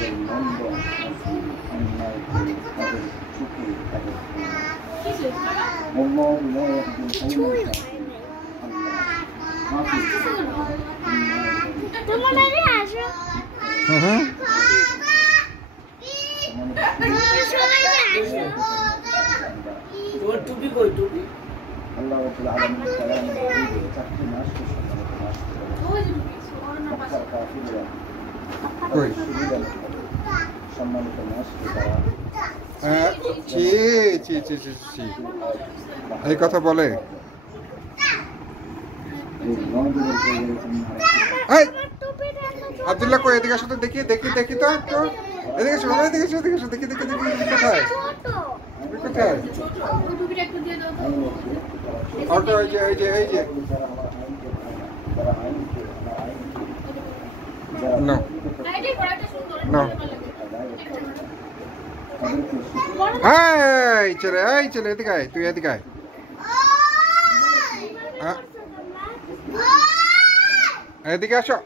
তাদের নন্দন হাসি অন্যায়কে তাদের চোখে তাদের মোহাম্মদ একজন টুপি কই টুপি আল্লাহ রাব্বুল আলামিন কালাম এই চারটি মাসকে সম্মানিত মাসকে তারা এই কথা বলে আব্দুল্লাহ কই এদিকে আসো তো দেখি দেখি দেখি তো একটু এদিকে এসো এদিকে এসো এদিকে এসো দেখি দেখি দেখি কোথায় কোথায় অটো এই যে এই যে এই যে না না এই চলে এদিকে আয় তুই এদিকে আয় এদিকে আসো